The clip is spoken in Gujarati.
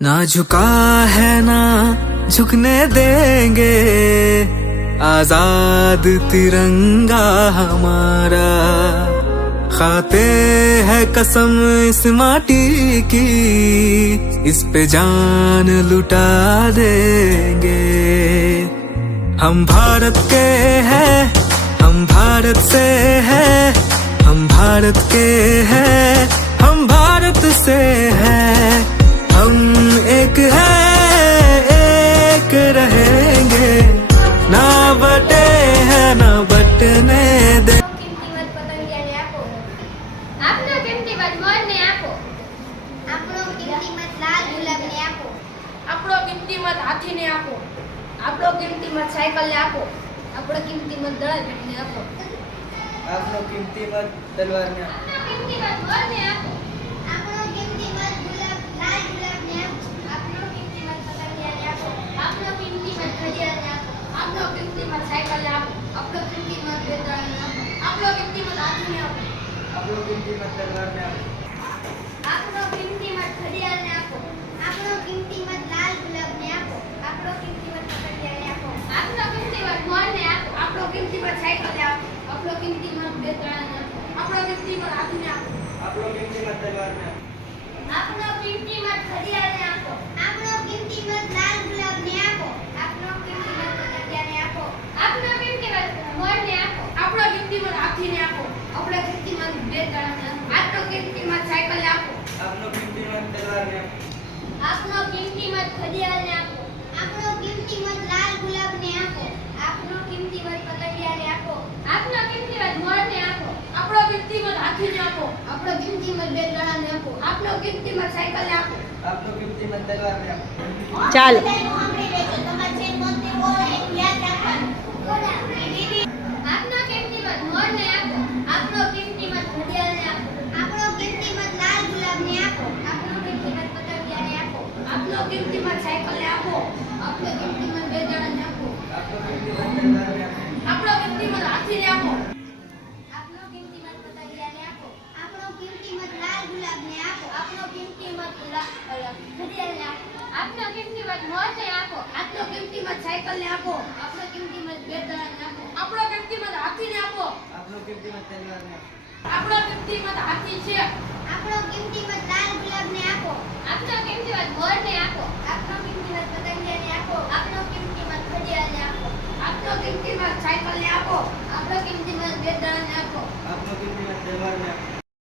ना झुका है ना झुकने देंगे, आजाद तिरंगा हमारा। खाते है कसम इस माटी की, इस पे जान लुटा देंगे। हम भारत के हैं, हम भारत से हैं, हम भारत के हैं, हम भारत से हैं। हम एक है एक रहेंगे, ना बटे हैं ना बटने दे। આપણો કિંમત હાથીને આપો, આપણો કિંમત સાયકલને આપો, આપણો કિંમત દળાભેટને આપો, આપણો કિંમત તલવારને આપો, આપણો કિંમત મોરને આપો, આપણો કિંમત ગુલાબ લાલ ગુલાબને આપો, આપણો કિંમત પતંગિયાને આપો, આપણો કિંમત ઘડિયાળને આપો, આપણો કિંમત સાયકલને આપો, આપણો કિંમત બેદળાને આપો, આપણો કિંમત હાથીને આપો, આપણો કિંમત તલવારને આપો, આપણો કિંમત ઘડિયાળને આપો, આપણો કિંમત લાલ ગુલાબને આપો, આપણો કિંમત પતંગિયાને આપો, આપણો કિંમત મોરને આપો, આપણો કિંમત સાયકલને આપો, આપણો કિંમત બેદળાને આપો, આપણો કિંમત હાથીને આપો, આપણો કિંમત તલવારને આપો, આપણો કિંમત ઘડિયાળને આપો, આપણો કિંમત લાલ ગુલાબને આપો, આપણો કિંમત પતંગિયાને આપો, આપણો કિંમત મોરને આપો, આપણો કિંમત હાથીને આપો, આપણો કિંમત બેદળાને આપો, આપણો કિંમત સાયકલને આપો, આપણો કિંમત તલવારને આપો, આપણો કિંમત ઘડિયાળને આપો, આપણો કિંમત લાલ ગુલાબને આપો, આપણો કિંમત પતંગિયાને આપો, આપણો કિંમત મોરને આપો, આપણો કિંમત હાથીને આપો, આપણો કિંમત બેદળાને આપો, આપણો કિંમત સાયકલને આપો, આપણો કિંમત તલવારને આપો। ચાલો સાંભળી લેજો, તમારે જે બોલતી હોય એ યાદ રાખવાનું. આપણો કિંમત મોરને આપો, આપણો કિંમત ઘડિયાળને આપો, આપણો કિંમત લાલ ગુલાબને આપો, આપણો કિંમત પતંગિયાને આપો, આપણો કિંમત સાયકલને આપો, આપણો કિંમત બેદળાને આપો, આપણો કિંમત તલવારને આપો, આપણો કિંમત હાથીને આપો, આપણો કિંમત પતંગિયાને આપો, આપણો કિંમત લાલ ગુલાબને આપો, આપણો કિંમત ઘડિયાળને આપો, આપણો કિંમત મોરને આપો, આપણો કિંમત સાયકલને આપો, આપણો કિંમત બેદળાને આપો, આપણો કિંમત હાથીને આપો, આપણો કિંમત તલવારને આપો, આપણો કિંમત હાથી છે, આપણો કિંમત લાલ ગુલાબને આપો, આપણો કિંમત મોરને આપો, આપણો કિંમત પતંગિયાને આપો, આપણો કિંમત ઘડિયાળને આપો, આપણો કિંમત સાયકલને આપો, આપણો કિંમત બેદળાને આપો, આપણો કિંમત તલવારને આપો,